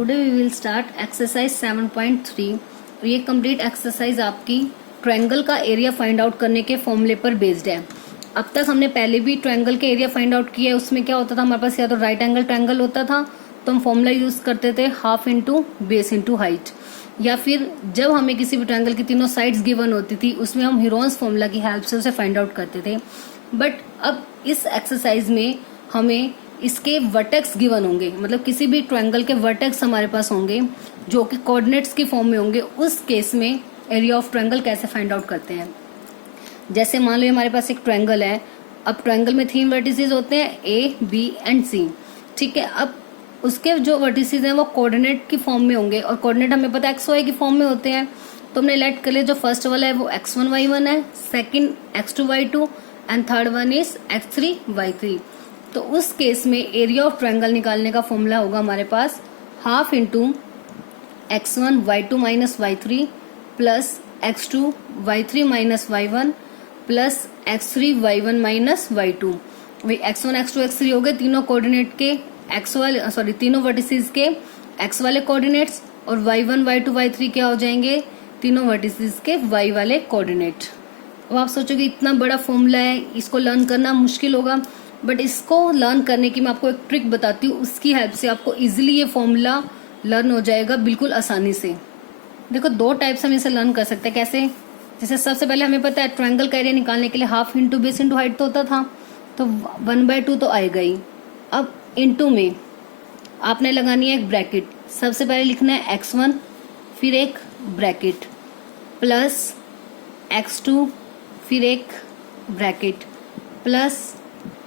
Today we will start exercise 7.3 और ये complete exercise आपकी ट्रायंगल का एरिया फाइंड आउट करने के फॉर्मूले पर बेस्ड है। अब तक हमने पहले भी ट्रायंगल के एरिया फाइंड आउट किया है। उसमें क्या होता था, हमारे पास या तो राइट एंगल ट्रायंगल होता था तो हम फॉर्मूला यूज करते थे half into base into height, या फिर जब हमें किसी भी ट्रायंगल की तीनों साइड्स गिवन होती थी उसमें हम हीरोन्स फॉर्मूला की हेल्प से उसे फाइंड आउट करते थे। बट अब इस एक्सरसाइज में हमें इसके वर्टेक्स गिवन होंगे, मतलब किसी भी ट्रायंगल के वर्टेक्स हमारे पास होंगे जो कि कोऑर्डिनेट्स की फॉर्म में होंगे। उस केस में एरिया ऑफ ट्रायंगल कैसे फाइंड आउट करते हैं। जैसे मान लो हमारे पास एक ट्रायंगल है। अब ट्रायंगल में 3 वर्टिसेस होते हैं ए, बी एंड सी। ठीक है, अब उसके जो वर्टिसेस हैं वो कोऑर्डिनेट की फॉर्म में होंगे और कोऑर्डिनेट हमें पता है एक्स वाई की फॉर्म में होते हैं। तो हमने लेट कर लिया, जो फर्स्ट वाला है वो x1 y1 है, second x2 y2 and third one is x3 y3। तो उस केस में एरिया ऑफ ट्रायंगल निकालने का फॉर्मूला होगा हमारे पास half into x1 y2 minus y3 plus x2 y3 minus y1 plus x3 y1 minus y2। वही x1 x2 x3 हो गए तीनों कोऑर्डिनेट के तीनों वर्टिसेस के x वाले कोऑर्डिनेट्स, और y1 y2 y3 क्या हो जाएंगे, तीनों वर्टिसेस के y वाले कोऑर्डिनेट। अब आप सोचोगे इतना बड़ा फॉर्मूला है, इसको लर्न करना मुश्किल होगा, बट इसको लर्न करने की मैं आपको एक ट्रिक बताती हूँ। उसकी हेल्प से आपको इजीली ये फॉर्मूला लर्न हो जाएगा बिल्कुल आसानी से। देखो 2 टाइप्स हम इसे लर्न कर सकते हैं। कैसे, जैसे सबसे पहले हमें पता है ट्रायंगल का एरिया निकालने के लिए half into base into height तो होता था, तो 1/2 तो आएगा ही। अब इंटू में आपने लगानी है एक ब्रैकेट। सबसे पहले लिखना है x1, फिर एक ब्रैकेट प्लस x2, फिर एक ब्रैकेट प्लस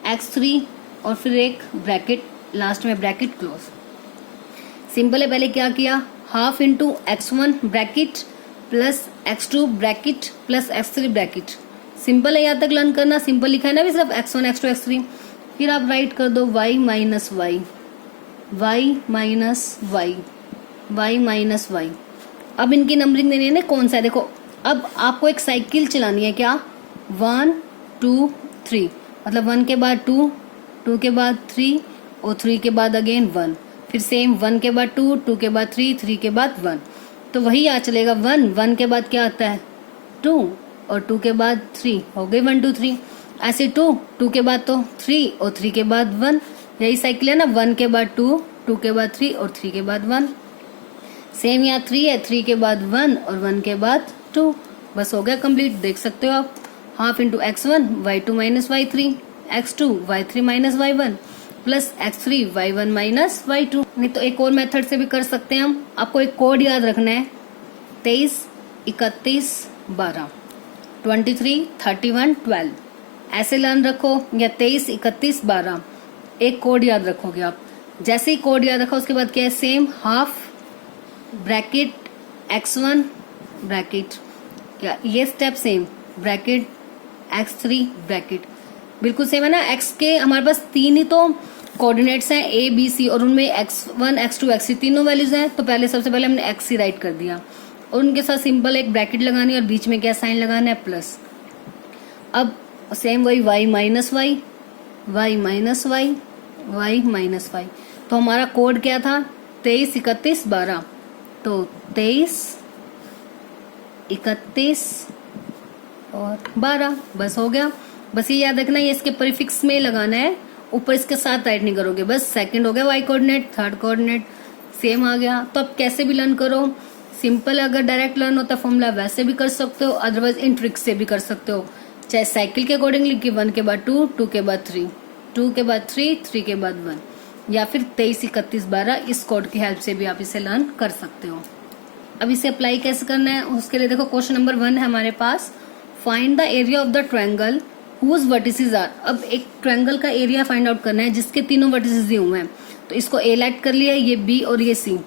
x3 और फिर एक ब्रैकेट, लास्ट में ब्रैकेट क्लोज। सिंपल है, पहले क्या किया, half into x1 bracket plus x2 bracket plus x3 bracket. Simple है, यहाँ तक लर्न करना। सिंपल लिखा है ना भी सिर्फ x1 x2 x3। फिर आप राइट कर दो y minus y, y minus y, y minus y. अब इनकी नंबरिंग देनी है ना कौन सा है। देखो अब आपको एक साइकिल चलानी है, क्या 1 2 3, मतलब 1 के बाद 2, 2 के बाद 3 और 3 के बाद अगेन 1, फिर सेम 1 के बाद 2, 2 के बाद 3, 3 के बाद 1। तो वही आ चलेगा 1, 1 के बाद क्या आता है 2 और 2 के बाद 3, हो गए 1 2 3। ऐसे 2, 2 के बाद तो 3 और 3 के बाद 1। यही साइकिल है ना, 1 के बाद 2, 2 के बाद 3 और 3 के बाद 1। सेम यहाँ 3 है, 3 के बाद 1 और 1 के बाद 2। बस हो गया कंप्लीट। देख सकते हो आप, half into x1 y2 minus y3, x2 y3 minus y1 plus x3 y1 minus y2। नहीं तो एक और मेथड से भी कर सकते हैं हम। आपको एक कोड याद रखना है, 23 31 12, 23 31 12, ऐसे लर्न रखो, या 23 31 12 एक कोड याद रखोगे आप। जैसे ही कोड याद रखा उसके बाद क्या है, same half bracket x1 bracket, क्या ये step same bracket x3 bracket, बिल्कुल सेम है ना। x के हमारे पास 3 ही तो कोऑर्डिनेट्स हैं a b c, और उनमें x1 x2 x3 तीनों वैल्यूज हैं। तो पहले सबसे पहले हमने x ही राइट कर दिया और उनके साथ सिंपल एक ब्रैकेट लगानी है और बीच में क्या साइन लगाना है, प्लस। अब सेम वही y minus y, y minus y, y minus y. तो हमारा कोड क्या था, 23 31 12। तो 23 31 और 12, बस हो गया। बस ये याद रखना, ये इसके प्रीफिक्स में लगाना है, ऊपर इसके साथ राइट नहीं करोगे। बस सेकंड हो गया y coordinate, third coordinate same आ गया। तो अब कैसे भी लर्न करो, सिंपल अगर डायरेक्ट लर्न होता फॉर्मूला वैसे भी कर सकते हो, अदरवाइज इन ट्रिक्स से भी कर सकते हो। चाहे साइकिल के अकॉर्डिंग लिखी, 1 के बाद 2, 2 के बाद 3, 2 के बाद 3, 3 के बाद 1, या फिर 23 31 12 इस कोड की हेल्प से भी आप इसे लर्न कर सकते हो। अब इसे अप्लाई कैसे करना है, उसके लिए देखो क्वेश्चन नंबर 1 है हमारे पास, find the area of the triangle whose vertices are. अब एक ट्रायंगल का एरिया फाइंड आउट करना है जिसके तीनों वर्टिसेस दिए हुए हैं। तो इसको ए लाइट कर लिया, ये बी और ये सी।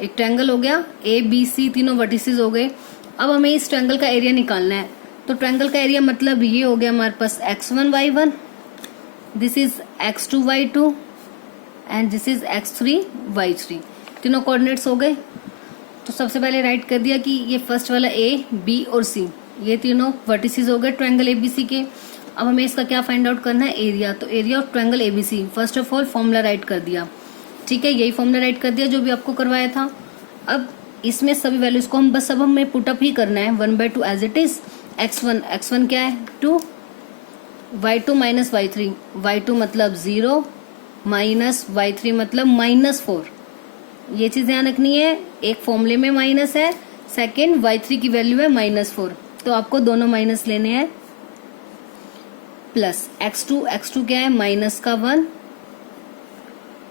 एक ट्रायंगल हो गया, ए बी सी तीनों वर्टिसेस हो गए। अब हमें इस ट्रायंगल का एरिया निकालना है। तो ट्रायंगल का एरिया मतलब ये हो गया हमारे पास x1 y1, this is x2 y2 and this is x3 y3। तीनों कोऑर्डिनेट्स हो गए। तो सबसे पहले राइट कर दिया कि ये फर्स्ट वाला a b और c, ये तीनों वर्टिसेस हो गए ट्रायंगल एबीसी के। अब हमें इसका क्या फाइंड आउट करना है, एरिया। तो area of triangle ABC, first of all formula right कर दिया, ठीक है, यही फॉर्मूला राइट कर दिया जो भी आपको करवाया था। अब इसमें सभी वैल्यूज को हम बस अब हमें पुटअप ही करना है। 1/2 एज इट इज। x1 क्या है 2, y2 माइनस y3, y2 मतलब 0 माइनस y3 मतलब -4। ये चीज ध्यान रखनी है, एक फॉर्मूले में माइनस है, सेकेंड y3 की वैल्यू है -4, तो आपको दोनों माइनस लेने हैं। प्लस x2 क्या है -1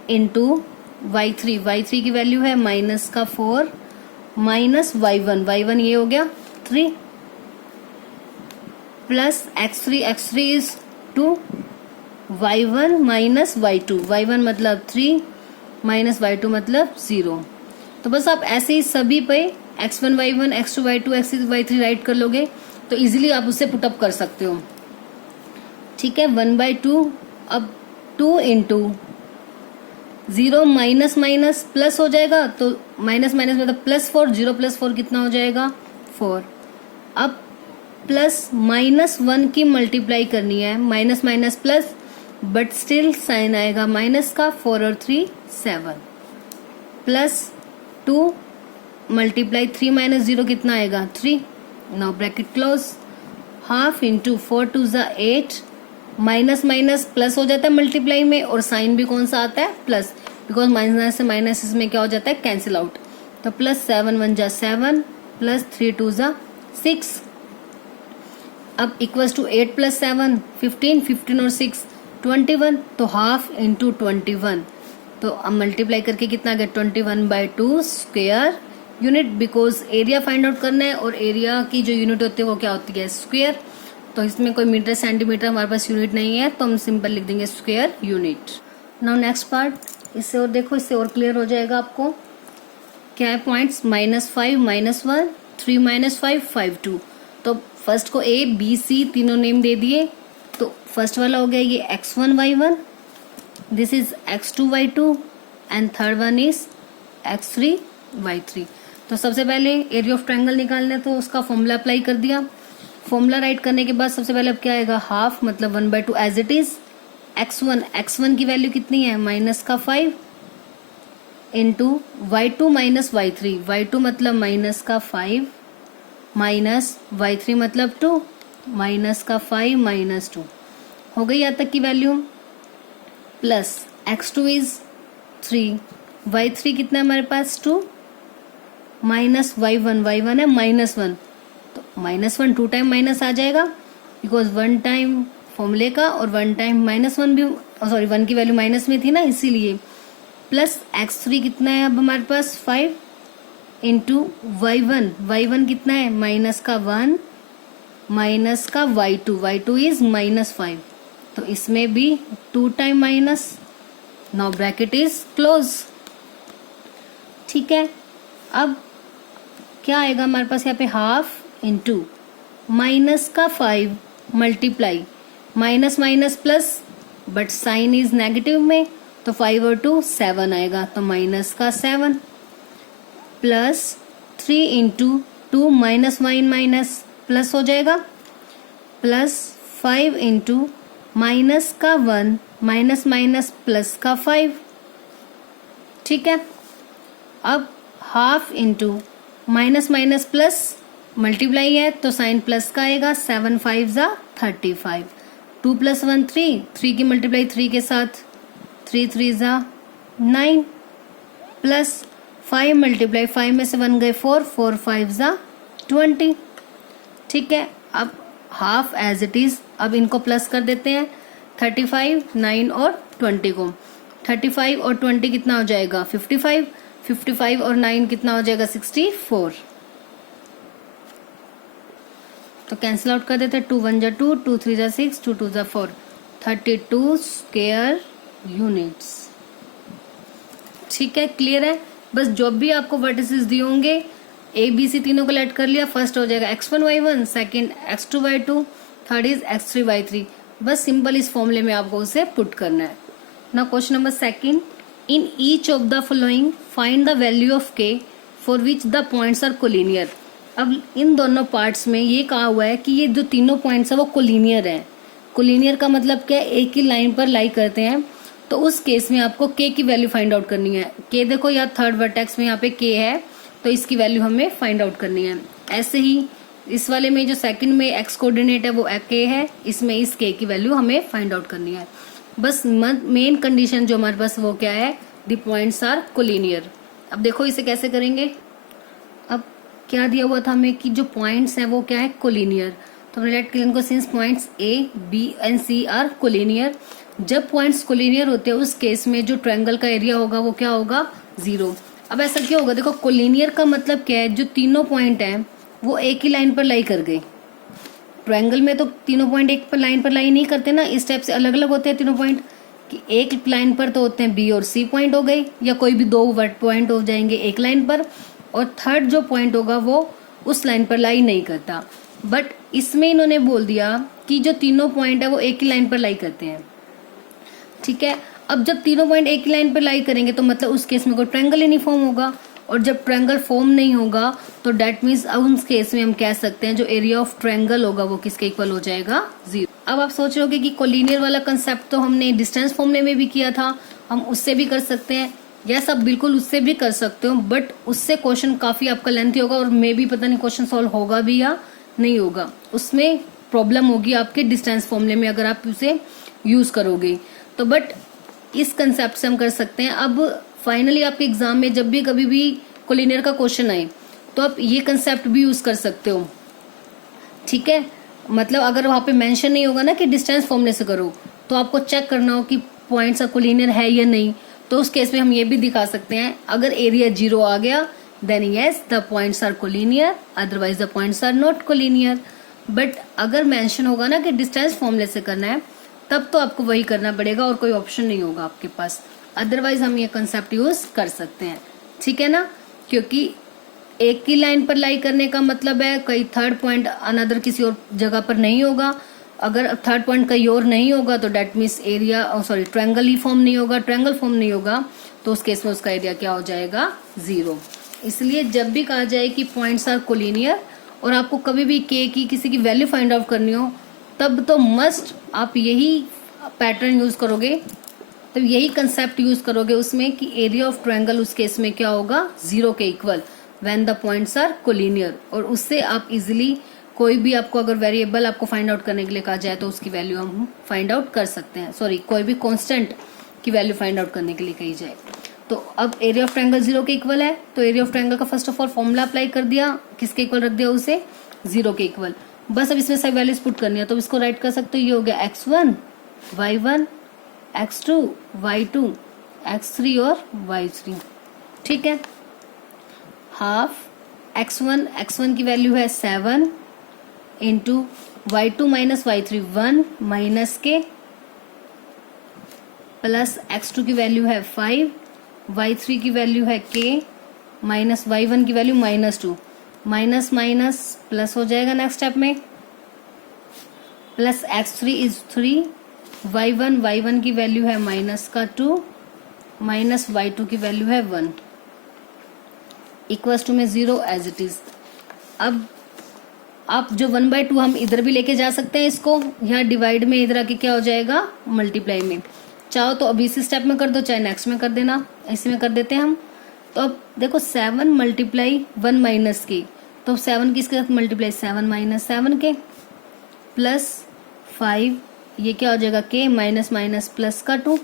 इंटू y3 की वैल्यू है -4 माइनस y1 ये हो गया 3 plus x3 is 2, y1 minus y2 मतलब 3 माइनस y2 मतलब 0। तो बस आप ऐसे ही सभी पे x1 y1 x2 y2 x3 y3 right कर लोगे तो इजीली आप उससे पुटअप कर सकते हो। ठीक है, 1/2 अब 2 इंटू 0 माइनस माइनस प्लस हो जाएगा, तो माइनस माइनस मतलब +4, 0 + 4 कितना हो जाएगा 4। अब प्लस -1 की मल्टीप्लाई करनी है, minus minus plus, but still sign आएगा माइनस का, 4 और 3 7 प्लस 2 मल्टीप्लाई 3 माइनस 0 कितना आएगा 3। Now bracket close, half into 4 2 ज़ा 8, माइनस माइनस प्लस हो जाता है मल्टीप्लाई में, और साइन भी कौन सा आता है प्लस, बिकॉज माइनस से माइनस इसमें क्या हो जाता है कैंसिल आउट। तो प्लस 7 1 जा 7 प्लस 3 2 ज़ा 6। अब इक्वल्स टू 8 + 7 15, 15 और 6 21, तो हाफ इंटू 21, तो अब मल्टीप्लाई करके कितना आ गया 21/2 square unit, because area find out करना है और एरिया की जो यूनिट होती है वो क्या होती है स्क्वायर। तो इसमें कोई मीटर सेंटीमीटर हमारे पास यूनिट नहीं है, तो हम सिंपल लिख देंगे square unit. Now next part, इससे और देखो, इससे और क्लियर हो जाएगा आपको। क्या है पॉइंट्स, -5 -1 3 -5 5 2। तो फर्स्ट को A B C तीनों नेम दे दिए, तो फर्स्ट वाला हो गया ये x1 y1, this is x2 y2 and third one is x3 y3। तो सबसे पहले एरिया ऑफ ट्रायंगल निकालना है, तो उसका फॉर्मूला अप्लाई कर दिया। फॉर्मूला राइट करने के बाद सबसे पहले अब क्या आएगा, हाफ मतलब 1/2 एज इट इज। x1 की वैल्यू कितनी है -5 इंटू y2 माइनस y3 मतलब -5 माइनस y3 मतलब 2 -5 -2 हो गई यहाँ तक की value. Plus x2 is 3, y3 कितना है हमारे पास 2 माइनस y1 है -1, तो -1 2 टाइम माइनस आ जाएगा, बिकॉज 1 टाइम फॉर्मूले का और 1 टाइम -1 भी, सॉरी 1 की वैल्यू माइनस में थी ना इसीलिए। प्लस x3 कितना है अब हमारे पास 5 इंटू y1 कितना है -1 माइनस का y2 इज -5, तो इसमें भी 2 time minus. Now bracket is close. ठीक है, अब क्या आएगा हमारे पास यहाँ पे half into -5 multiply minus minus plus, but sign is negative में, तो 5 और 2 7 आएगा, तो -7 प्लस 3 इंटू 2 माइनस प्लस हो जाएगा, प्लस 5 इंटू -1 माइनस प्लस का 5। ठीक है, अब half into minus plus multiply है तो साइन प्लस का आएगा, 7 5 ज़ा 35, 2 + 1 3 की मल्टीप्लाई 3 के साथ 3 3 ज़ा 9 प्लस 5 मल्टीप्लाई 5 में से 1 गए 4 4 5 ज़ा 20। ठीक है, अब हाफ एज इट इज, अब इनको प्लस कर देते हैं 35 9 और 20 को, 35 और 20 कितना हो जाएगा 55 और 9 कितना हो जाएगा 64, तो कैंसिल आउट कर देते हैं, 2 1 जा 2 2 3 जा 6 2 2 जा 4, 32 स्क्वायर यूनिट्स। ठीक है, क्लियर है। बस जो भी आपको वर्टिसेस दिए होंगे ABC तीनों को लेट कर लिया, फर्स्ट हो जाएगा x1 y1, second x2 y2, third is x3 y3। बस सिंपल इस फॉर्मूले में आपको उसे पुट करना है। Now question number second, in each of the following find the value of k for which the points are collinear. अब इन दोनों पार्ट्स में ये कहा हुआ है कि ये जो तीनों पॉइंट्स है वो कोलिनियर है। कोलिनियर का मतलब क्या है, एक ही लाइन पर लाई करते हैं, तो उस केस में आपको के की वैल्यू फाइंड आउट करनी है। के देखो यहाँ थर्ड वर्टेक्स में यहाँ पे के है, तो इसकी वैल्यू हमें फाइंड आउट करनी है। ऐसे ही इस वाले में जो सेकंड में एक्स कोऑर्डिनेट है वो के है, इसमें इस के की वैल्यू हमें फाइंड आउट करनी है। बस मेन कंडीशन जो हमारे पास वो क्या है, द पॉइंट्स आर कोलिनियर। अब देखो इसे कैसे करेंगे। अब क्या दिया हुआ था हमें कि जो पॉइंट्स हैं वो क्या है, कोलिनियर। तो हमने लेट इनको since points A B and C are collinear. जब पॉइंट्स कोलिनियर होते हैं उस केस में जो ट्रायंगल का एरिया होगा वो क्या होगा, 0। अब ऐसा क्यों होगा, देखो कोलिनियर का मतलब क्या है, जो तीनों पॉइंट हैं वो एक ही लाइन पर लाई कर गए। ट्रायंगल में तो तीनों पॉइंट एक पर लाइन नहीं करते ना, इस टाइप से अलग अलग होते हैं तीनों पॉइंट कि एक लाइन पर तो होते हैं बी और सी पॉइंट हो गए, या कोई भी दो वर्ड पॉइंट हो जाएंगे एक लाइन पर, और थर्ड जो पॉइंट होगा वो उस लाइन पर लाई नहीं करता। बट इसमें इन्होंने बोल दिया कि जो तीनों पॉइंट है वो एक ही लाइन पर लाई करते हैं। ठीक है, अब जब तीनों पॉइंट एक ही लाइन पर लाई करेंगे तो मतलब उस केस में कोई ट्रायंगल ही नहीं फॉर्म होगा, और जब ट्रायंगल फॉर्म नहीं होगा तो डेट मीन्स उस केस में हम कह सकते हैं जो एरिया ऑफ ट्रायंगल होगा वो किसके इक्वल हो जाएगा, 0। अब आप सोच रहे होगे कि कोलिनियर वाला कंसेप्ट तो हमने डिस्टेंस फॉर्मूले में भी किया था, हम उससे भी कर सकते हैं। यस, आप बिल्कुल उससे भी कर सकते हो, बट उससे क्वेश्चन काफी आपका लेंथी होगा और मे भी पता नहीं क्वेश्चन सॉल्व होगा भी या नहीं होगा। उसमें प्रॉब्लम होगी आपके डिस्टेंस फॉर्मूले में अगर आप उसे यूज करोगे तो। बट इस कंसेप्ट से हम कर सकते हैं। अब फाइनली आपके एग्जाम में जब भी कभी भी कोलिनियर का क्वेश्चन आए तो आप ये कंसेप्ट भी यूज कर सकते हो। ठीक है, मतलब अगर वहां पे मेंशन नहीं होगा ना कि डिस्टेंस फॉर्मूले से करो, तो आपको चेक करना हो कि पॉइंट्स का कोलिनियर है या नहीं, तो उस केस में हम ये भी दिखा सकते हैं, अगर एरिया 0 आ गया then yes the points are collinear, otherwise the points are not collinear. But अगर मेंशन होगा ना कि डिस्टेंस फॉर्मूले से करना है, तब तो आपको वही करना पड़ेगा और कोई ऑप्शन नहीं होगा आपके पास। अदरवाइज हम ये कंसेप्ट यूज कर सकते हैं। ठीक है ना, क्योंकि एक ही लाइन पर लाई करने का मतलब है कहीं थर्ड पॉइंट अनदर किसी और जगह पर नहीं होगा। अगर थर्ड पॉइंट कहीं और नहीं होगा तो that means area triangle he form नहीं होगा, ट्रायंगल फॉर्म नहीं होगा, तो उस केस में उसका एरिया क्या हो जाएगा, 0। इसलिए जब भी कहा जाए कि पॉइंट्स आर कोलिनियर और आपको कभी भी के की किसी की वैल्यू फाइंड आउट करनी हो, तब तो मस्ट आप यही पैटर्न यूज करोगे, तो यही कंसेप्ट यूज करोगे उसमें कि एरिया ऑफ ट्रायंगल उस केस में क्या होगा, 0 के equal when the points are collinear. और उससे आप इजिली कोई भी आपको अगर वेरिएबल आपको फाइंड आउट करने के लिए कहा जाए तो उसकी वैल्यू हम फाइंड आउट कर सकते हैं। कोई भी कांस्टेंट की वैल्यू फाइंड आउट करने के लिए कही जाए तो। अब एरिया ऑफ ट्रायंगल 0 के इक्वल है, तो एरिया ऑफ ट्रायंगल का first of all formula apply कर दिया, किसके इक्वल रख दिया उसे, 0 के इक्वल। बस अब इसमें सभी वैल्यूज पुट करनी है, तो इसको राइट कर सकते हो, ये हो गया x1 y1 x2 y2 x3 और y3। ठीक है, हाफ x1 की वैल्यू है 7 into y2 minus y3 1 minus के प्लस x2 की वैल्यू है 5, y3 की वैल्यू है k माइनस y1 की वैल्यू -2, माइनस माइनस प्लस हो जाएगा नेक्स्ट स्टेप में, प्लस x3 इज 3, y1 की वैल्यू है -2 माइनस y2 की वैल्यू है 1 इक्वल्स टू में 0 एज इट इज। अब आप जो 1/2 हम इधर भी लेके जा सकते हैं, इसको यहाँ डिवाइड में इधर आके क्या हो जाएगा, मल्टीप्लाई में। चाहो तो अभी इसी स्टेप में कर दो, चाहे नेक्स्ट में कर देना, इसी में कर देते हैं हम। तो अब देखो 7 मल्टीप्लाई 1 माइनस के, तो 7 किसके साथ मल्टीप्लाई, 7 माइनस 7 के प्लस 5, ये क्या हो जाएगा के माइनस माइनस प्लस का 2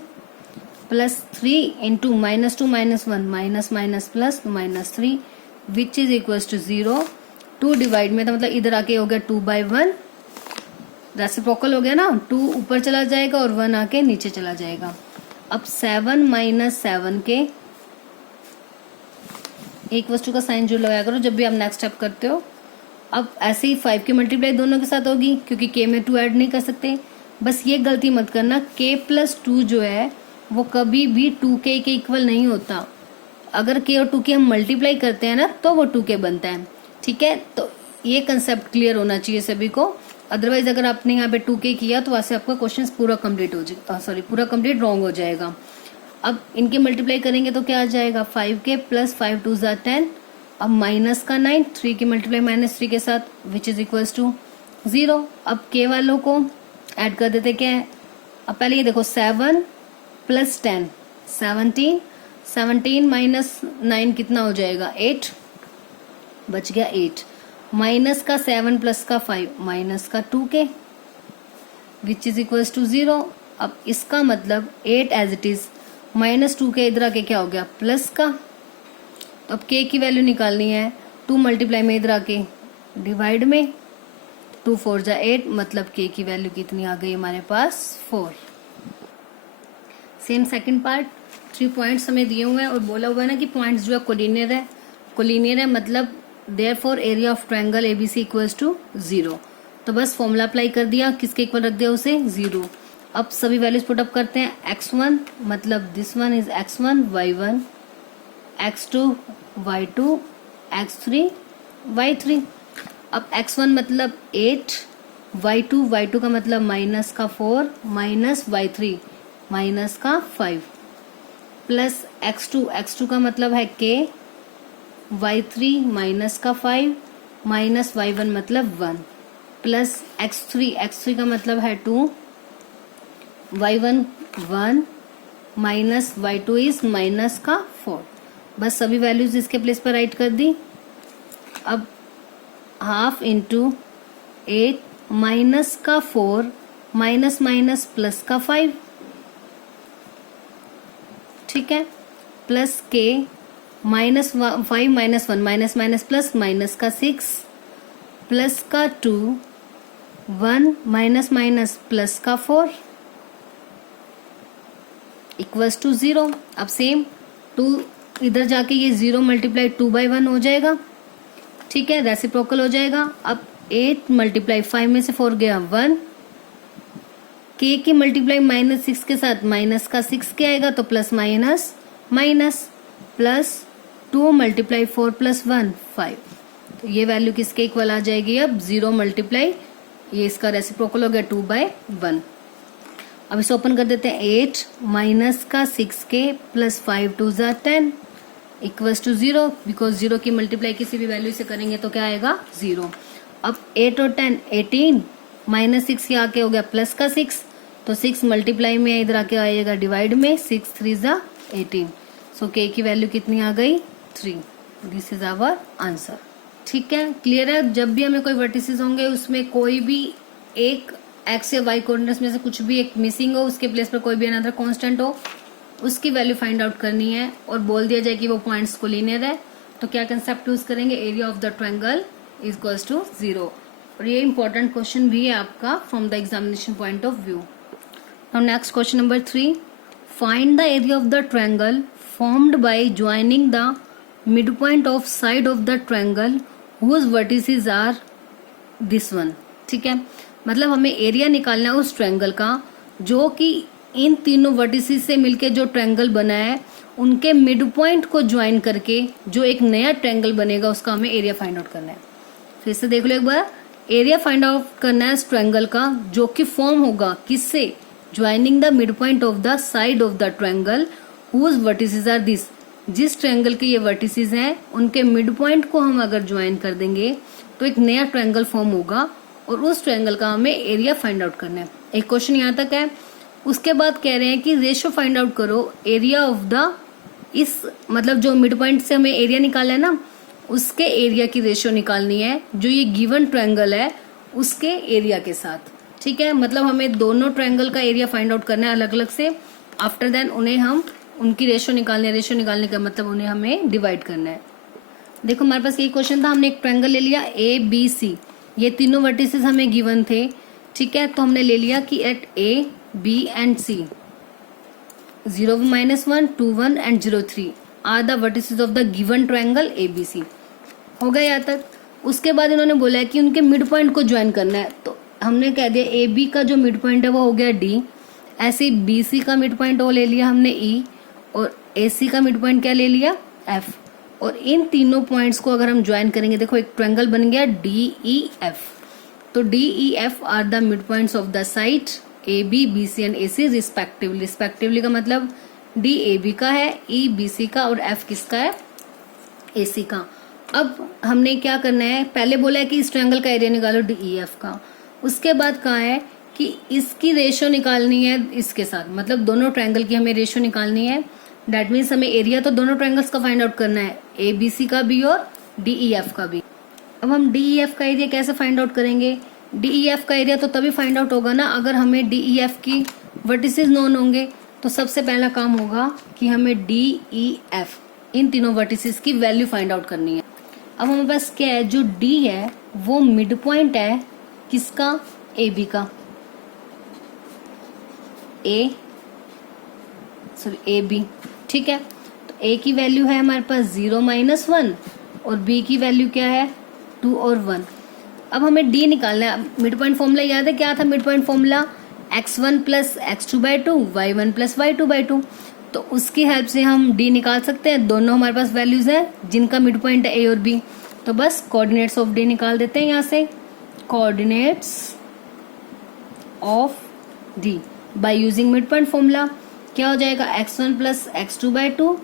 plus 3 into -2 minus 1 minus minus plus -3 which is equals to 0। 2 divide में तो मतलब इधर आके हो गया 2/1, रेसिप्रोकल हो गया ना, 2 ऊपर चला जाएगा और 1 आके नीचे चला जाएगा। अब 7 माइनस 7 के एक वस्तु का साइन जो लगाया करो जब भी आप नेक्स्ट स्टेप करते हो। अब ऐसे ही 5 की मल्टीप्लाई दोनों के साथ होगी क्योंकि k में 2 ऐड नहीं कर सकते। बस ये गलती मत करना, k प्लस 2 जो है वो कभी भी 2k के इक्वल नहीं होता। अगर k और 2k हम मल्टीप्लाई करते हैं ना तो वो 2k बनता है। ठीक है, तो ये कंसेप्ट क्लियर होना चाहिए सभी को। अदरवाइज अगर आपने यहाँ पे 2k किया तो वैसे आपका क्वेश्चन पूरा कंप्लीट हो जाएगा, पूरा कंप्लीट रॉन्ग हो जाएगा। अब इनके मल्टीप्लाई करेंगे तो क्या आ जाएगा, 5k प्लस 5 2 ज़ा 10, अब माइनस का 9, 3 की मल्टीप्लाई -3 के साथ विच इज इक्वल्स टू 0। अब k वालों को ऐड कर देते क्या है, अब पहले ये देखो 7 प्लस 10 17, 17 माइनस 9 कितना हो जाएगा 8, बच गया 8, माइनस का 7 प्लस का 5 माइनस का 2k which is equals to 0। अब इसका मतलब 8 as it is, minus 2k इधर आके क्या हो गया प्लस का। तो अब k की वैल्यू निकालनी है, 2 मल्टीप्लाई में इधर आके डिवाइड में, 2 4 जा 8, मतलब k की वैल्यू कितनी आ गई हमारे पास 4। सेम सेकंड पार्ट, 3 पॉइंट्स हमें दिए हुए हैं और बोला हुआ है ना कि पॉइंट्स जो है कोलिनियर है मतलब therefore area of triangle ABC equals to 0। तो बस फॉर्मूला अप्लाई कर दिया, किसके इक्वल रख दिया उसे 0। अब सभी वैल्यूज पुट अप करते हैं। x1 मतलब this one is x1 y1, x2 y2, x3 y3। अब x1 मतलब 8, y2 का मतलब माइनस का 4 माइनस y3 माइनस का 5 प्लस x2 का मतलब है k, y3 माइनस का 5 माइनस y1 मतलब 1 प्लस x3 का मतलब है 2, y1 1 minus y2 is minus का 4। बस सभी वैल्यूज इसके प्लेस पर राइट कर दी। अब हाफ इंटू 8 माइनस का 4 माइनस माइनस प्लस का 5, ठीक है, plus k minus 5 minus 1 minus minus plus minus का 6 प्लस का 2 1 माइनस माइनस प्लस का 4 इक्वल्स टू 0। अब सेम 2 इधर जाके ये 0 मल्टीप्लाई 2 बाई 1 हो जाएगा, ठीक है, रेसिप्रोकल हो जाएगा। अब 8 मल्टीप्लाई 5 में से 4 गया 1, k की मल्टीप्लाई माइनस 6 के साथ माइनस का 6 के आएगा तो plus minus minus plus 2 multiply 4 plus 1 5। तो ये वैल्यू किसके इक्वल आ जाएगी अब 0 मल्टीप्लाई, ये इसका रेसिप्रोकल हो गया 2 बाई 1। अब इसे ओपन कर देते हैं, 8 माइनस का 6k प्लस 5 2 जा 10 इक्वल्स टू 0, बिकॉज 0 की मल्टीप्लाई किसी भी वैल्यू से करेंगे तो क्या आएगा 0। अब 8 और 10 18 माइनस 6 ये आके हो गया प्लस का 6, तो 6 मल्टीप्लाई में इधर आके आएगा डिवाइड में, 6 3 जा 18। सो k की वैल्यू कितनी आ गई 3। दिस इज आवर आंसर, ठीक है, क्लियर है। जब भी हमें कोई वर्टिसेस होंगे उसमें कोई भी एक x या y कोऑर्डिनेट्स में से कुछ भी एक मिसिंग हो, उसके प्लेस पर कोई भी अनदर कांस्टेंट हो, उसकी वैल्यू फाइंड आउट करनी है और बोल दिया जाए कि वो पॉइंट्स कोलिनियर है, तो क्या कंसेप्ट यूज करेंगे, area of the triangle is equals to 0। और ये इंपॉर्टेंट क्वेश्चन भी है आपका from the examination point of view. Now next question number 3, find the area of the triangle formed by joining the midpoint of side of the triangle whose vertices are this one, ठीक है, मतलब हमें area निकालना है उस triangle का जो कि इन तीनों वर्टिसेस से मिलके जो ट्रायंगल बना है उनके मिड पॉइंट को ज्वाइन करके जो एक नया ट्रायंगल बनेगा उसका हमें एरिया फाइंड आउट करना है। फिर से देख लो एक बार, एरिया फाइंड आउट करना है इस ट्रायंगल का जो कि फॉर्म होगा किससे, joining the mid point of the side of the triangle whose vertices are this, जिस ट्रायंगल के ये वर्टिसेस हैं उनके मिड पॉइंट को हम अगर ज्वाइन कर देंगे तो एक नया ट्रायंगल फॉर्म होगा और उस ट्रायंगल का हमें एरिया फाइंड आउट करना है। एक क्वेश्चन यहाँ तक है। उसके बाद कह रहे हैं कि रेशियो फाइंड आउट करो एरिया ऑफ द, इस मतलब जो मिड पॉइंट से हमें एरिया निकाला है ना उसके एरिया की रेशियो निकालनी है जो ये गिवन ट्रायंगल है उसके एरिया के साथ, ठीक है, मतलब हमें दोनों ट्रायंगल का एरिया फाइंड आउट करना है अलग अलग से। आफ्टर देन उन्हें हम उनकी रेशियो निकालने का मतलब उन्हें हमें डिवाइड करना है। देखो हमारे पास यही क्वेश्चन था, हमने एक ट्रायंगल ले लिया ए बी सी, ये तीनों वर्टिसेस हमें गिवन थे, ठीक है, तो हमने ले लिया कि at A B and C 0 -1 2 1 and 0 3 are the vertices of the given triangle A B C. हो गया यहाँ तक। उसके बाद इन्होंने बोला है कि उनके मिड पॉइंट को ज्वाइन करना है, तो हमने कह दिया ए बी का जो मिड पॉइंट है वो हो गया डी, ऐसे बी सी का मिड पॉइंट वो ले लिया हमने ई, और ए सी का मिड पॉइंट क्या ले लिया एफ, और इन तीनों पॉइंट्स को अगर हम ज्वाइन करेंगे देखो एक ट्रायंगल बन गया डी ई एफ। तो D E F are the mid points of the side A B B C and A C respectively. Respectively का मतलब डी ए बी का है, ई बी सी का, और एफ किसका है ए सी का। अब हमने क्या करना है, पहले बोला है कि इस ट्रायंगल का एरिया निकालो डी ई एफ का, उसके बाद कहा है कि इसकी रेशो निकालनी है इसके साथ, मतलब दोनों ट्रायंगल की हमें रेशो निकालनी है। दैट मीन्स हमें एरिया तो दोनों ट्रायंगल्स का फाइंड आउट करना है, ABC का भी और DEF का भी। अब हम DEF का एरिया कैसे फाइंड आउट करेंगे? DEF का एरिया तो तभी फाइंड आउट होगा ना अगर हमें DEF की वर्टिसेस नोन होंगे। तो सबसे पहला काम होगा कि हमें DEF इन तीनों वर्टिसेस की वैल्यू फाइंड आउट करनी है। अब हमारे पास क्या है, जो D है वो मिड पॉइंट है किसका? AB का। AB, ठीक है। तो A की वैल्यू है हमारे पास 0 - 1 और B की वैल्यू क्या है? 2 और 1। अब हमें D निकालना है। मिड पॉइंट फॉर्मूला याद है क्या था? Mid point formula x1 + x2/2 y1 + y2/2। तो उसकी हेल्प से हम D निकाल सकते हैं। दोनों हमारे पास वैल्यूज है जिनका मिड पॉइंट है A और B। तो बस कोऑर्डिनेट्स ऑफ D निकाल देते हैं यहाँ से। Coordinates of D by using mid point formula क्या हो जाएगा? x1 + x2/2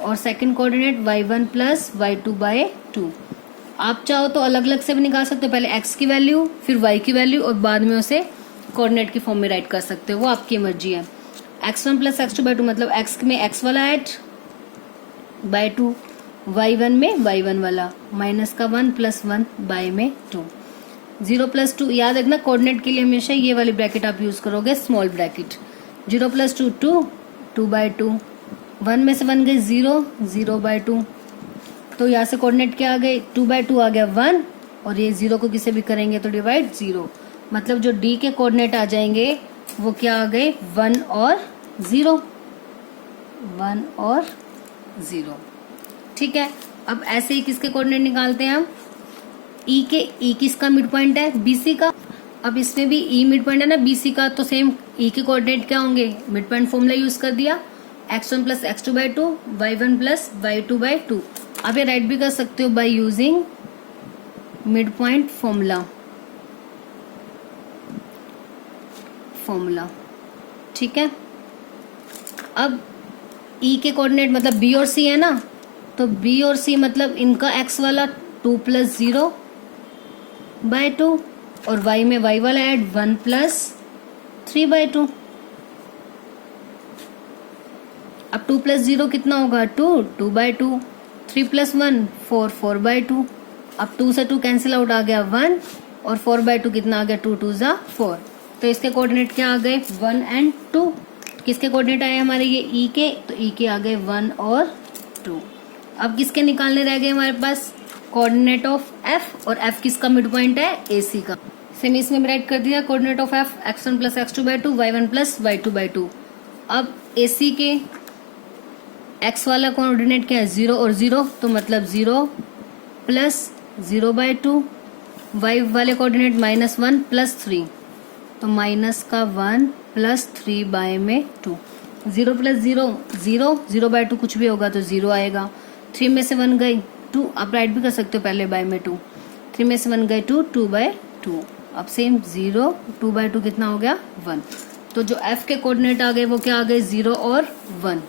और सेकंड कोऑर्डिनेट y1 + y2/2। आप चाहो तो अलग अलग से भी निकाल सकते हो, पहले x की वैल्यू फिर y की वैल्यू और बाद में उसे कोऑर्डिनेट की फॉर्म में राइट कर सकते हो, वो आपकी मर्जी है। x1 + x2/2 मतलब x में x वाला ऐड बाय 2, y1 में y1 वाला माइनस का 1 + 1 बाय में 2। 0 + 2 याद रखना, कोऑर्डिनेट के लिए हमेशा ये वाली ब्रैकेट आप यूज करोगे, स्मॉल ब्रैकेट। 0 + 2 2, 2/2, 1 में से 1 गई 0, 0/2। तो यहाँ से कोऑर्डिनेट क्या आ गए? 2/2 आ गया 1 और ये 0 को किसे भी करेंगे तो डिवाइड 0। मतलब जो D के कोऑर्डिनेट आ जाएंगे वो क्या आ गए? 1 और 0, 1 और 0, ठीक है। अब ऐसे ही किसके कोऑर्डिनेट निकालते हैं हम? E किसका मिड पॉइंट है? BC का। अब इसमें भी E मिड पॉइंट है ना BC का, तो सेम E के कोऑर्डिनेट क्या होंगे? मिड पॉइंट फॉर्मूला यूज कर दिया, x1 + x2/2 y1 + y2/2। आप ये राइट भी कर सकते हो by using mid point formula, ठीक है। अब E के कोऑर्डिनेट मतलब B और C है ना, तो B और C मतलब इनका x वाला 2 + 0/2 और y में y वाला ऐड 1 + 3/2। अब 2 + 0 कितना होगा? 2, 2/2, 3 + 1 4, 4/2। अब 2 से 2 कैंसिल आउट, आ गया 1 और 4/2 कितना आ गया? 2 2 = 4। तो इसके कोऑर्डिनेट क्या आ गए? 1 और 2। किसके कोऑर्डिनेट आए हमारे? ये E के, तो E के आ गए 1 और 2। अब किसके निकालने रह गए हमारे पास? कोऑर्डिनेट ऑफ F, और F किसका मिड पॉइंट है? AC का। सेम इसमें राइट कर दिया coordinate of F x1 + x2/2 y1 + y2/2। अब AC के x वाला कोऑर्डिनेट क्या है? 0 और 0, तो मतलब 0 + 0/2। y वाले कोऑर्डिनेट -1 + 3, तो माइनस का 1 + 3 बाय में 2। 0 + 0 0, 0/2 कुछ भी होगा तो 0 आएगा। 3 में से 1 गई 2, आप राइट भी कर सकते हो पहले बाय में 2। 3 में से 1 गई 2, 2/2। अब सेम 0, 2/2 कितना हो गया? 1। तो जो F के कोऑर्डिनेट आ गए वो क्या आ गए? 0 और 1।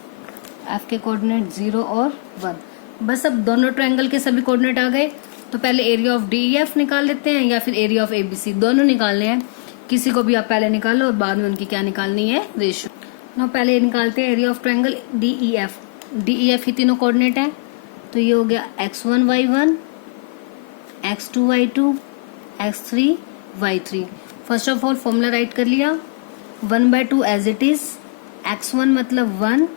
F के कोऑर्डिनेट 0 और 1। बस अब दोनों ट्रायंगल के सभी कोऑर्डिनेट आ गए, तो पहले एरिया ऑफ DEF निकाल लेते हैं या फिर एरिया ऑफ ABC, दोनों निकालने हैं। किसी को भी आप पहले निकालो और बाद में उनकी क्या निकालनी है? रेशो। ना पहले निकालते हैं area of triangle DEF। DEF ही तीनों कोऑर्डिनेट है, तो ये हो गया x1 y1, x2 y2, x3 y3। First of all formula right कर लिया, 1/2 एज इट इज। x1 मतलब 1,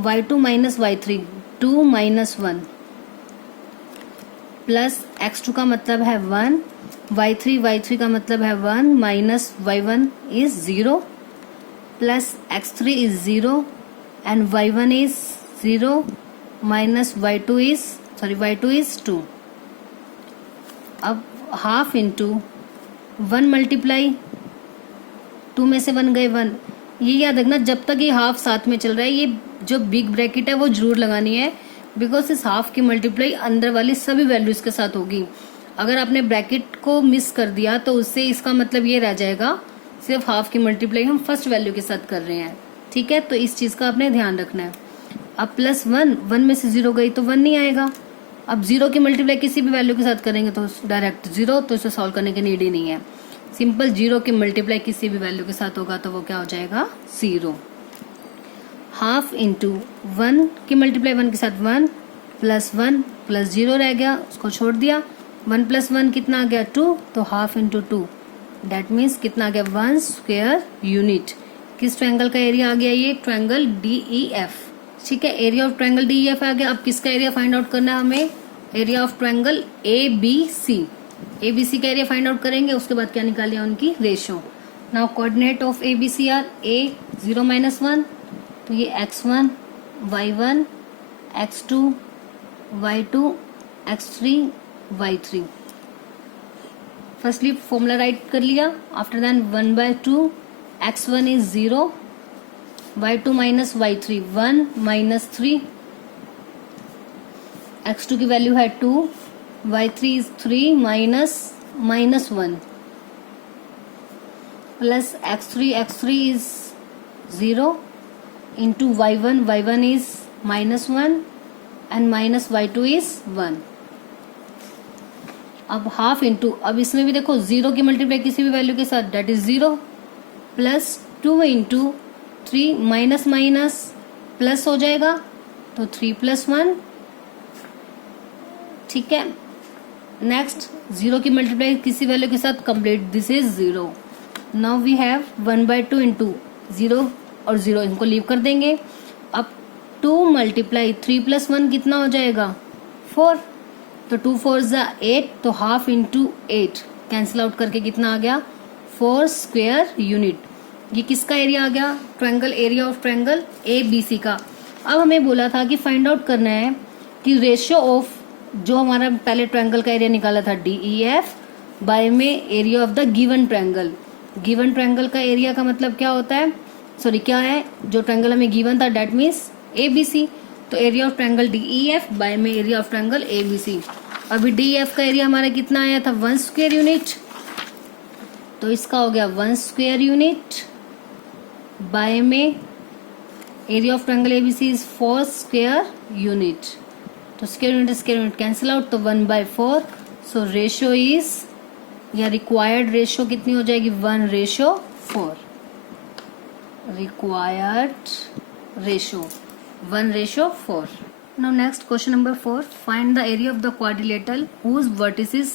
y2 - y3 2 - 1 प्लस x2 का मतलब है 1, y3 का मतलब है 1 minus y1 is 0 plus x3 is 0 and y1 is 0 minus y2 is 2। अब हाफ इंटू 1 मल्टीप्लाई 2 में से 1 गए 1। ये याद रखना जब तक ये हाफ साथ में चल रहा है, ये जो बिग ब्रैकेट है वो जरूर लगानी है, बिकॉज इस हाफ की मल्टीप्लाई अंदर वाली सभी वैल्यूज के साथ होगी। अगर आपने ब्रैकेट को मिस कर दिया तो उससे इसका मतलब ये रह जाएगा सिर्फ हाफ की मल्टीप्लाई हम फर्स्ट वैल्यू के साथ कर रहे हैं, ठीक है। तो इस चीज का आपने ध्यान रखना है। अब प्लस 1 में से 0 गई तो 1 नहीं आएगा। अब 0 की मल्टीप्लाई किसी भी वैल्यू के साथ करेंगे तो डायरेक्ट 0, तो इसे सॉल्व करने की नीड ही नहीं है। सिंपल 0 की मल्टीप्लाई किसी भी वैल्यू के साथ होगा तो वो क्या हो जाएगा 0। हाफ इंटू 1 की मल्टीप्लाई 1 के साथ 1 प्लस 0 रह गया, उसको छोड़ दिया। 1 + 1 कितना आ गया 2, तो हाफ इंटू 2 दैट मीन्स कितना आ गया 1 स्क्वायर यूनिट। किस ट्रायंगल का एरिया आ गया, ये ट्रायंगल DEF। ठीक है, एरिया ऑफ ट्रायंगल DEF आ गया। अब किसका एरिया फाइंड आउट करना है हमें, area of triangle ABC। ABC का एरिया फाइंड आउट करेंगे, उसके बाद क्या निकालिए उनकी ratio. Now coordinate of ABC are A 0 - 1, तो ये x1 y1 x2 y2 x3 y3। Firstly formula right कर लिया। After then 1/2 x1 is 0 y2 - y3 1 - 3 x2 की वैल्यू है 2 y3 is 3 -1 plus x3 is 0 into y1 is -1 and -y2 is 1। अब half into, अब इसमें भी देखो 0 की मल्टीप्लाई किसी भी वैल्यू के साथ that is 0 plus 2 into 3 minus plus हो जाएगा तो 3 + 1। ठीक है, नेक्स्ट 0 की मल्टीप्लाई किसी वैल्यू के साथ complete, this is 0। Now we have 1/2 into 0 और 0 इनको लीव कर देंगे। अब 2 × 3 + 1 कितना हो जाएगा 4, तो 2 4 = 8, तो हाफ इंटू 8 कैंसिल आउट करके कितना आ गया 4 स्क्वायर यूनिट। ये किसका एरिया आ गया, triangle, area of triangle ABC का। अब हमें बोला था कि फाइंड आउट करना है कि रेशियो ऑफ, जो हमारा पहले ट्रायंगल का एरिया निकाला था DEF बाय में area of the given triangle. Given triangle का एरिया का मतलब क्या होता है, सॉरी क्या है, जो ट्रायंगल हमें गिवन था डेट मीन्स ABC, तो area of triangle DEF by में एरिया ऑफ ट्रायंगल ABC। अभी DEF का एरिया हमारा कितना आया था 1 स्क्वायर यूनिट, तो इसका हो गया 1 स्क्वायर यूनिट बाय में area of triangle ABC is 4 square unit, तो स्क्वायर यूनिट कैंसिल आउट, तो 1/4। सो रेशियो इज, या रिक्वायर्ड रेशियो कितनी हो जाएगी 1/4। Required ratio 1/4। Now next question number 4. Find the area of the quadrilateral whose vertices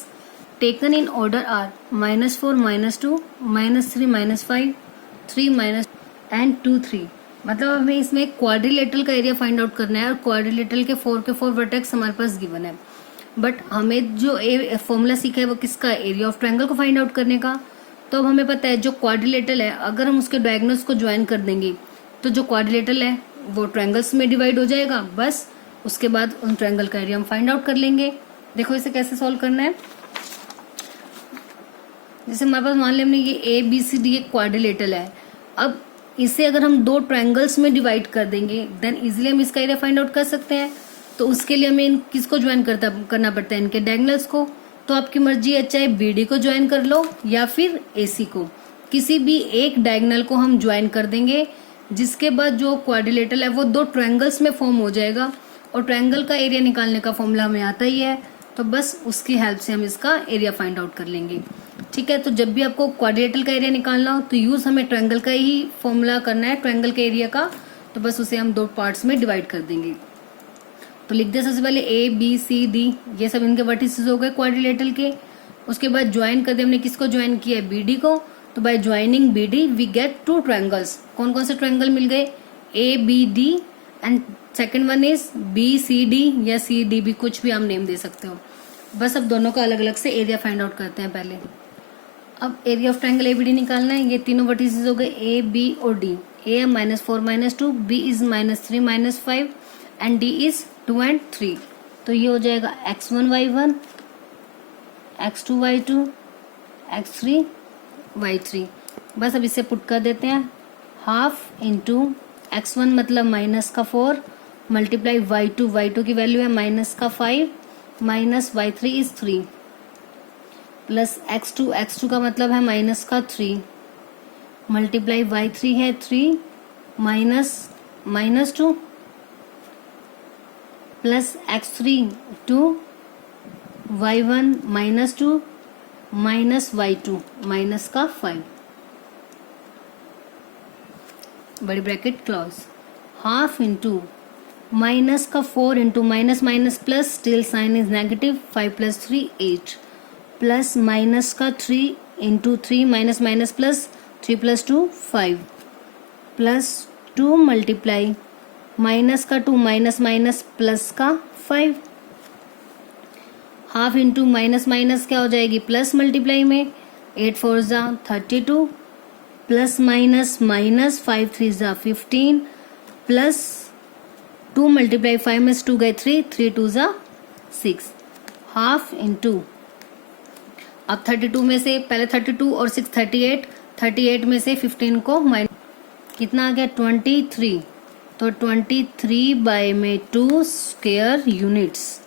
taken in order are -4 -2 -3 -5 3 and 2 3। मतलब हमें इसमें quadrilateral का एरिया फाइंड आउट करना है और क्वाड्रिलेटरल के 4 के 4 वर्टेक्स हमारे पास गिवन है। बट हमें जो फॉर्मूला सीखा है वो किसका, एरिया ऑफ ट्रायंगल को फाइंड आउट करने का। तो अब हमें पता है जो क्वाड्रिलेटरल है, अगर हम उसके डायगोनल्स को ज्वाइन कर देंगे तो जो क्वाड्रिलेटरल है वो ट्रायंगल्स में डिवाइड हो जाएगा, बस उसके बाद उन ट्रायंगल का एरिया हम फाइंड आउट कर लेंगे। देखो इसे कैसे सॉल्व करना है। जैसे हमारे पास मान लें हमने ये ABCD एक क्वाड्रिलेटरल है, अब इसे अगर हम 2 ट्रायंगल्स में डिवाइड कर देंगे देन इजीली हम इसका एरिया फाइंड आउट कर सकते हैं। तो उसके लिए हमें किसको ज्वाइन करना पड़ता है, इनके डायगोनल्स को। तो आपकी मर्जी है, चाहे BD को ज्वाइन कर लो या फिर AC को, किसी भी एक डायगोनल को हम ज्वाइन कर देंगे, जिसके बाद जो क्वाड्रिलेटरल है वो 2 ट्रायंगल्स में फॉर्म हो जाएगा। और ट्रायंगल का एरिया निकालने का फॉर्मूला हमें आता ही है, तो बस उसकी हेल्प से हम इसका एरिया फाइंड आउट कर लेंगे। ठीक है, तो जब भी आपको क्वाड्रिलेटरल का एरिया निकालना हो तो यूज हमें ट्रायंगल का ही फॉर्मूला करना है, ट्रायंगल के एरिया का। तो बस उसे हम 2 पार्ट्स में डिवाइड कर देंगे। तो लिख दे सबसे पहले ABCD, ये सब इनके वर्टिसेस हो गए क्वाड्रिलेटरल के। उसके बाद ज्वाइन कर दे, हमने किसको ज्वाइन किया है BD को, तो by joining BD we get 2 triangles. कौन कौन से ट्रायंगल मिल गए, ABD and second one is BCD या CDB, कुछ भी आप नेम दे सकते हो। बस अब दोनों का अलग अलग से एरिया फाइंड आउट करते हैं पहले। अब एरिया ऑफ ट्रायंगल ABD निकालना है। ये तीनों वर्टिसेस हो गए A, B और D। A है -4 - 2, B is -3 - 5 and D is 2 and 3। तो ये हो जाएगा x1 y1 x2 y2 x3 y3। बस अब इसे पुट कर देते हैं। हाफ इंटू x1 मतलब -4 मल्टीप्लाई y2 की वैल्यू है -5 minus y3 is 3 plus x2 का मतलब है -3 मल्टीप्लाई y3 है 3 -2 plus x3 2 y1 -2 minus y2 minus का 5 बड़ी bracket close, half into minus का 4 into minus minus plus, still sign is negative, 5 plus 3 8 plus minus का 3 into 3 minus minus plus, 3 plus 2 5 plus 2 multiply minus का 2 minus minus plus का 5, half into minus minus क्या हो जाएगी plus multiply में, 8 4 जा 32 plus minus minus 5 3 जा 15 plus 2 multiply 5 में 2 गए 3 3 2 जा 6, हाफ इंटू अब 32 में से पहले 32 और 6 38, 38 में से 15 को माइनस कितना आ गया 23, तो 23 बाय में 2 square units.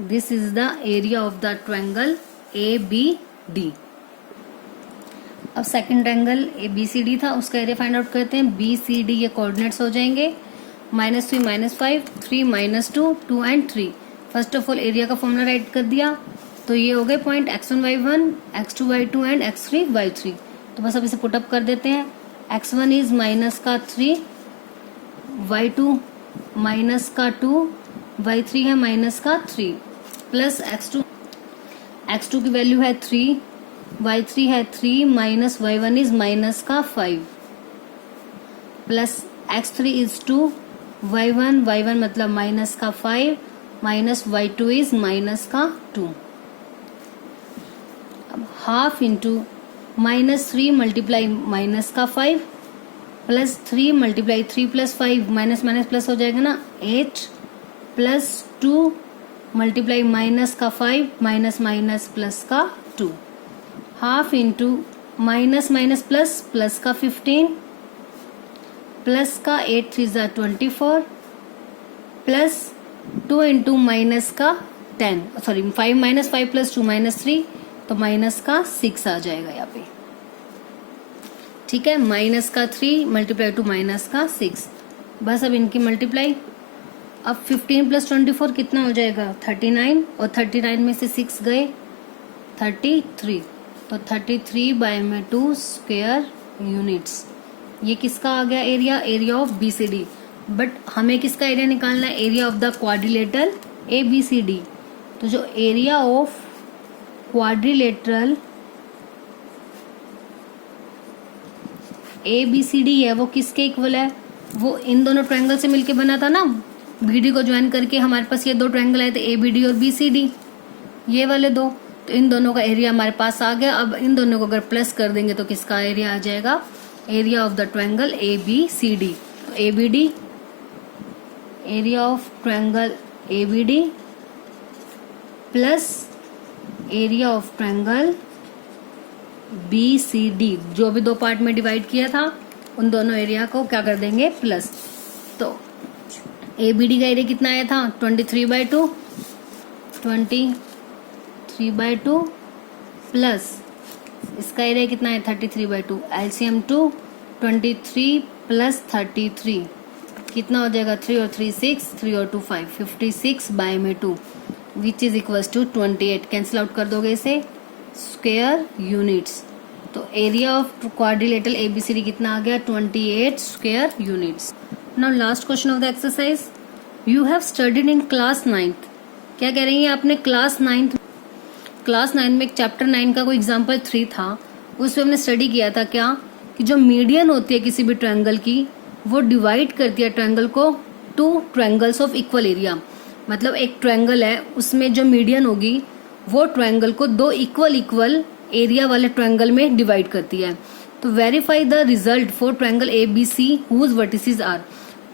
This is the area of the triangle ABD। अब सेकंड ट्रायंगल ABCD था, उसका एरिया फाइंड आउट करते हैं। BCD ये कोऑर्डिनेट्स हो जाएंगे, -3 -5 3 -2 2 and 3। First of all area का फॉर्मूला राइट कर दिया, तो ये हो गए point x1 y1 x2 y2 and x3 y3। तो बस अब इसे पुटअप कर देते हैं। x1 इज माइनस का 3, y2 माइनस का 2, y3 है माइनस का 3 प्लस x2 की वैल्यू है 3, y3 है 3 माइनस y1 इज माइनस का 5 प्लस x3 इज 2, y1 मतलब माइनस का 5 माइनस y2 इज माइनस का 2। अब हाफ इंटू -3 मल्टीप्लाई माइनस का 5 plus 3 multiply 3 plus 5 minus minus plus हो जाएगा ना 8 प्लस 2 मल्टीप्लाई माइनस का 5 माइनस माइनस प्लस का 2, half into minus minus plus plus का 15 प्लस का 8 3 जा 24 प्लस 2 इंटू माइनस का 10 सॉरी 5 माइनस 5 प्लस 2 माइनस 3, तो माइनस का 6 आ जाएगा यहाँ पे। ठीक है, माइनस का 3 मल्टीप्लाई टू माइनस का 6। बस अब इनकी मल्टीप्लाई, अब 15 प्लस 24 कितना हो जाएगा 39, और 39 में से 6 गए 33, तो 33 बाय में 2 स्क्वायर यूनिट्स। ये किसका आ गया एरिया ऑफ BCD। बट हमें किसका एरिया निकालना है, area of the quadrilateral ABCD। तो जो एरिया ऑफ क्वाड्रिलेटरल ABCD है वो किसके इक्वल है, वो इन दोनों ट्रायंगल से मिलके बना था ना। BD को ज्वाइन करके हमारे पास ये दो ट्रायंगल आए थे, ABD और BCD, ये वाले दो। तो इन दोनों का एरिया हमारे पास आ गया। अब इन दोनों को अगर प्लस कर देंगे तो किसका एरिया आ जाएगा, area of the triangle ABCD। तो ABD, area of triangle ABD plus area of triangle BCD, जो भी दो पार्ट में डिवाइड किया था उन दोनों एरिया को क्या कर देंगे प्लस। तो ABD का एरिया कितना आया था 23/2, 23/2 प्लस इसका एरिया कितना है 33/2, LCM 2 23 प्लस 33 कितना हो जाएगा 3 और 3 6, 3 और 2 5, 56 बाय में 2 which is equals to 28। Cancel out कर दोगे इसे, स्क्वायर यूनिट्स। तो एरिया ऑफ क्वाड्रिलेटरल ABCD कितना आ गया 28 square units. Now last question of the exercise, you have studied in class 9th। क्या कह रही है आपने क्लास 9th में एक चैप्टर 9 का कोई एग्जाम्पल 3 था, उसमें हमने स्टडी किया था क्या कि जो मीडियन होती है किसी भी ट्रायंगल की वो डिवाइड करती है ट्रायंगल को 2 ट्रायंगल्स ऑफ इक्वल एरिया। मतलब एक ट्रायंगल है उसमें जो मीडियन होगी वो ट्रायंगल को 2 इक्वल एरिया वाले ट्रायंगल में डिवाइड करती है। तो verify the result for triangle ABC whose vertices are.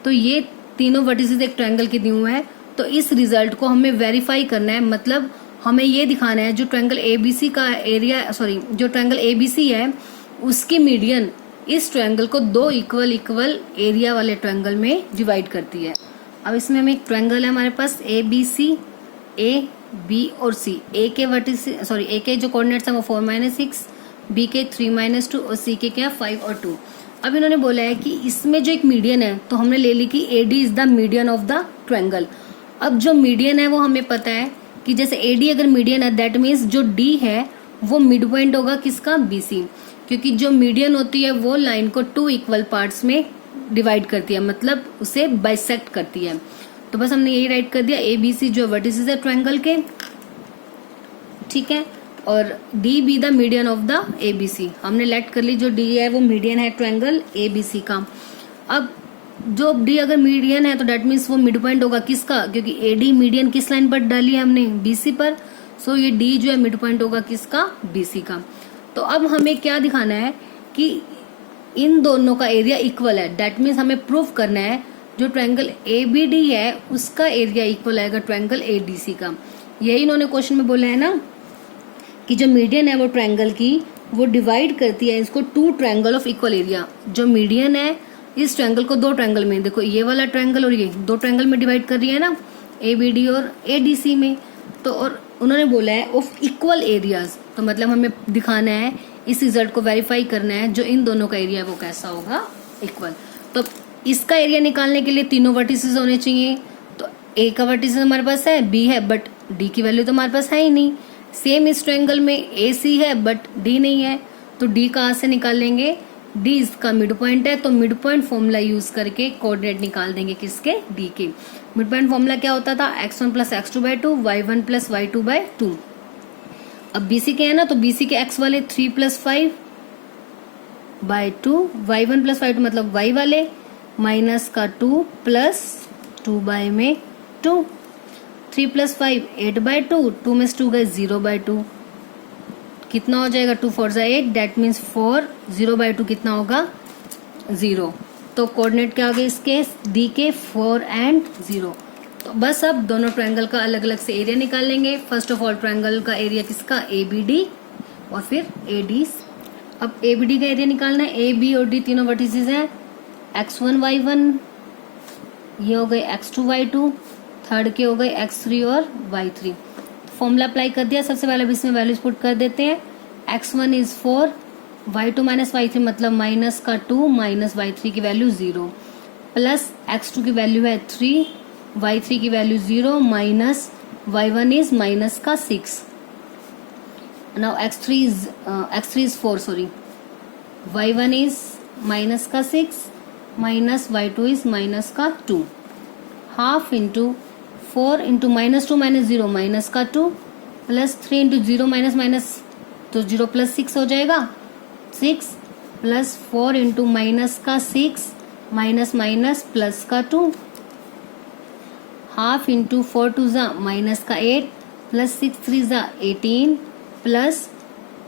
तो ये तीनों वर्टिसेस एक ट्रायंगल के दिए हुए हैं, तो इस रिजल्ट को हमें वेरीफाई करना है। मतलब हमें ये दिखाना है जो ट्रायंगल ABC का एरिया जो ट्रायंगल ABC है उसकी मीडियन इस ट्रायंगल को 2 इक्वल एरिया वाले ट्रायंगल में डिवाइड करती है। अब इसमें हमें एक ट्रायंगल है हमारे पास ABC, A, B और C। A के जो कोऑर्डिनेट्स हैं वो 4 - 6, B के 3 - 2 और C के क्या 5 और 2। अब इन्होंने बोला है कि इसमें जो एक मीडियन है तो हमने ले ली कि AD is the median of the triangle. अब जो मीडियन है वो हमें पता है कि जैसे AD अगर मीडियन है दैट मीन्स जो D है वो मिड पॉइंट होगा किसका, BC, क्योंकि जो मीडियन होती है वो लाइन को 2 इक्वल पार्ट्स में डिवाइड करती है, मतलब उसे बाइसेक्ट करती है। तो बस हमने यही राइट कर दिया, ABC जो वर्टिसेस है ट्रायंगल के, ठीक है, और D be the median of the ABC। हमने लेट कर ली जो D है वो मीडियन है ट्रायंगल ABC का। अब जो D अगर मीडियन है तो डेट मीन्स वो मिड पॉइंट होगा किसका, क्योंकि AD मीडियन किस लाइन पर डाली है हमने, BC पर, सो ये D जो है मिड पॉइंट होगा किसका, BC का। तो अब हमें क्या दिखाना है कि इन दोनों का एरिया इक्वल है, डेट मीन्स हमें प्रूफ करना है जो ट्रायंगल ABD है उसका एरिया इक्वल आएगा ट्रायंगल ADC का। यही इन्होंने क्वेश्चन में बोला है ना कि जो मीडियन है वो ट्रायंगल की वो डिवाइड करती है इसको 2 ट्रायंगल ऑफ इक्वल एरिया। जो मीडियन है इस ट्रायंगल को 2 ट्रायंगल में, देखो ये वाला ट्रायंगल और ये 2 ट्रायंगल में डिवाइड कर रही है ना, ABD और ADC में। तो और उन्होंने बोला है ऑफ इक्वल एरियाज, तो मतलब हमें दिखाना है, इस रिजल्ट को वेरीफाई करना है जो इन दोनों का एरिया है वो कैसा होगा, इक्वल। तो इसका एरिया निकालने के लिए तीनों वर्टिसेस होने चाहिए। तो A का वर्टिसेस हमारे पास है, B है, बट D की वैल्यू तो हमारे पास है ही नहीं। सेम इस ट्रायंगल में AC है बट D नहीं है, तो D कहाँ से निकाल लेंगे, D इसका मिड पॉइंट है, तो मिड पॉइंट फॉर्मूला यूज करके कोऑर्डिनेट निकाल देंगे किसके, D के। मिड पॉइंट फॉर्मूला क्या होता था, x1 plus x2/2 y1 plus y2/2। अब BC के है ना, तो BC के x वाले 3 प्लस 5/2, y1 प्लस y2 मतलब y वाले माइनस का 2 प्लस 2/2, 3 प्लस 5 8/2, 2 में से 2 गए 0/2, कितना हो जाएगा 2 4 8, दैट मीन्स 4, 0/2 कितना होगा 0। तो कोऑर्डिनेट क्या हो गए इसके, D के 4 and 0। तो बस अब दोनों ट्रायंगल का अलग अलग से एरिया निकाल लेंगे। फर्स्ट ऑफ ऑल ट्रायंगल का एरिया किसका, ABD, और फिर AD। अब ABD का एरिया निकालना है, A, B और D तीनों वर्टिसेस हैं, x1 y1, ये हो गए x2 y2, थर्ड के हो गए x3 और y3। फॉर्मूला अप्लाई कर दिया, सबसे पहले इसमें वैल्यूज पुट कर देते हैं। x1 is 4, y2 minus y3 मतलब माइनस का 2 माइनस y3 की वैल्यू 0, प्लस x2 की वैल्यू है 3, y3 की value 0 minus y1 is minus का 6। Now x3 is 4 sorry, y1 is minus का 6 माइनस y2 इज माइनस का 2, half into 4 into minus 2 minus 0 minus का 2, प्लस 3 इंटू 0 माइनस माइनस तो 0 plus 6 हो जाएगा, 6 प्लस 4 इंटू माइनस का 6 minus minus plus का 2, half into 4 to ज़ा minus का 8 प्लस 6 3 ज़ा 18 प्लस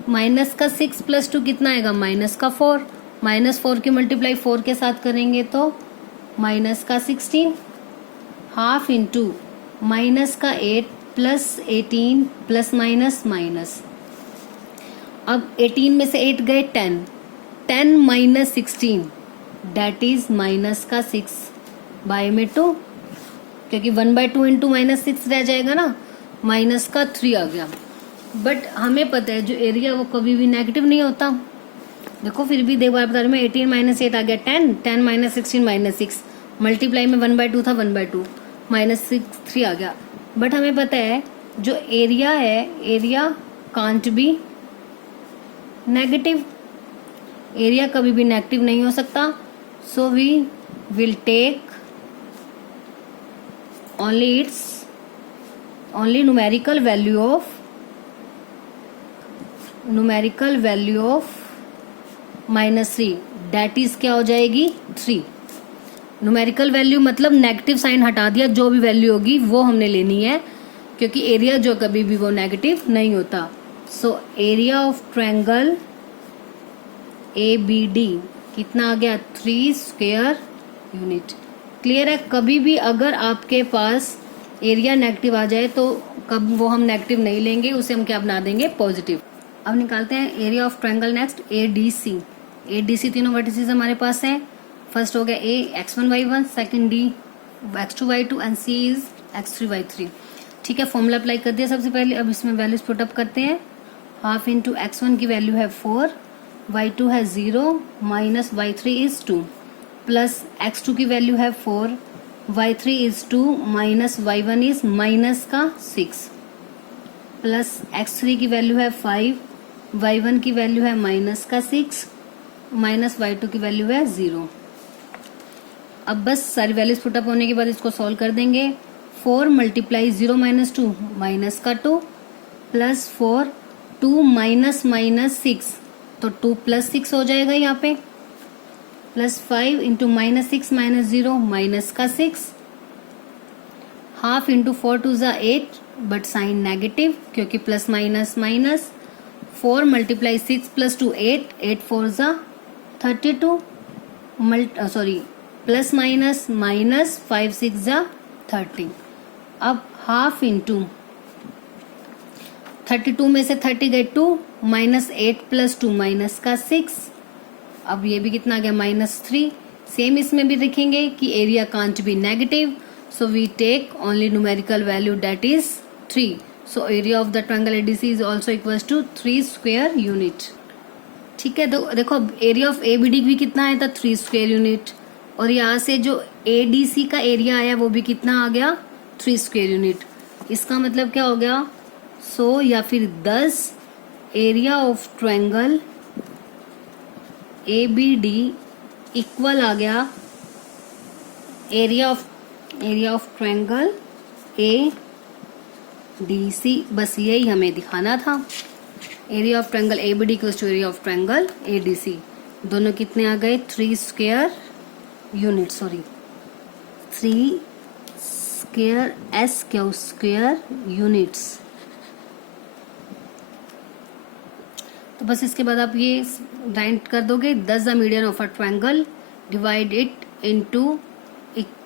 माइनस का 6 प्लस 2 कितना आएगा माइनस का 4, माइनस 4 की मल्टीप्लाई 4 के साथ करेंगे तो माइनस का 16, हाफ इंटू माइनस का 8 प्लस 18 प्लस माइनस माइनस। अब 18 में से 8 गए 10, 10 माइनस 16 दैट इज माइनस का 6 बाय में 2, क्योंकि 1/2 इंटू माइनस 6 रह जाएगा ना, माइनस का 3 आ गया। बट हमें पता है जो एरिया वो कभी भी नेगेटिव नहीं होता। देखो फिर भी देखो बता रही मैं, 18 माइनस 8 आ गया 10, 10 माइनस 16 माइनस 6, मल्टीप्लाई में 1/2 था 1/2 माइनस 6 3 आ गया। बट हमें पता है जो एरिया है, area can't be negative, area कभी भी नेगेटिव नहीं हो सकता। So we will take only numerical value of -3 that is क्या हो जाएगी 3। न्यूमेरिकल वैल्यू मतलब नेगेटिव साइन हटा दिया, जो भी वैल्यू होगी वो हमने लेनी है, क्योंकि एरिया जो कभी भी वो नेगेटिव नहीं होता। सो एरिया ऑफ ट्रायंगल ABD कितना आ गया 3 स्क्वायर यूनिट। क्लियर है, कभी भी अगर आपके पास एरिया नेगेटिव आ जाए तो कब वो हम नेगेटिव नहीं लेंगे, उसे हम क्या बना देंगे पॉजिटिव। अब निकालते हैं area of triangle next ADC तीनों वर्टिसेस हमारे पास हैं। फर्स्ट हो गया A x1 y1, second D x2 y2 and C is x3 y3। ठीक है, फॉर्मूला अप्लाई कर दिया सबसे पहले। अब इसमें वैल्यूज पुट अप करते हैं। हाफ इंटू x1 की वैल्यू है 4, y2 है 0 minus y3 is 2, plus x2 की वैल्यू है 4, y3 is 2 minus y1 is minus का 6। प्लस x3 की वैल्यू है 5, y1 की वैल्यू है -6, माइनस y2 की वैल्यू है 0। अब बस सारी वैल्यूज पुटअप होने के बाद इसको सॉल्व कर देंगे। 4 मल्टीप्लाई 0 - 2 -2 प्लस 4 2 -6 तो 2 + 6 हो जाएगा यहाँ पे, प्लस 5 इंटू -6 - 0 -6, हाफ इंटू 4 2 ज़ा 8 बट साइन नेगेटिव क्योंकि प्लस माइनस माइनस। 4 मल्टीप्लाई 6 + 2 8, 8 4 ज़ा 32 सॉरी प्लस माइनस माइनस 5 6 ज़ा 30। अब हाफ इंटू 32 में से 30 गए 2, -8 + 2 -6। अब ये भी कितना आ गया -3। सेम इसमें भी देखेंगे कि area can't be negative, so we take only numerical value that is 3। So area of the triangle ADC is also equals to 3 square unit. ठीक है, तो देखो एरिया ऑफ एबीडी भी कितना आया था 3 स्क्वायर यूनिट, और यहाँ से जो एडीसी का एरिया आया वो भी कितना आ गया 3 स्क्वायर यूनिट। इसका मतलब क्या हो गया, सो या फिर 10 area of triangle ABD equal आ गया एरिया ऑफ ट्रायंगल ADC। बस यही हमें दिखाना था। Area of triangle ABD equals to area of triangle ADC। दोनों कितने आ गए 3 square unit, sorry 3 square S³ square units. तो बस इसके बाद आप ये राइट कर दोगे, 10 the median of a triangle, divide it into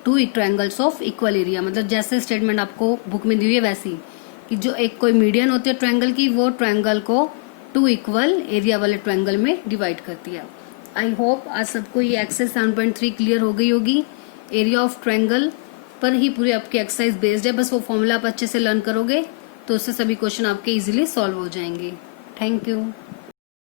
2 triangles of equal area. मतलब जैसे स्टेटमेंट आपको बुक में दी हुई है वैसी, कि जो एक कोई मीडियन होती है ट्रायंगल की, वो ट्रायंगल को 2 इक्वल एरिया वाले ट्रायंगल में डिवाइड करती है। आई होप आज सबको ये एक्सरसाइज 7.3 क्लियर हो गई होगी। एरिया ऑफ ट्रायंगल पर ही पूरी आपकी एक्सरसाइज बेस्ड है, बस वो फॉर्मूला आप अच्छे से लर्न करोगे तो उससे सभी क्वेश्चन आपके इजीली सॉल्व हो जाएंगे। Thank you.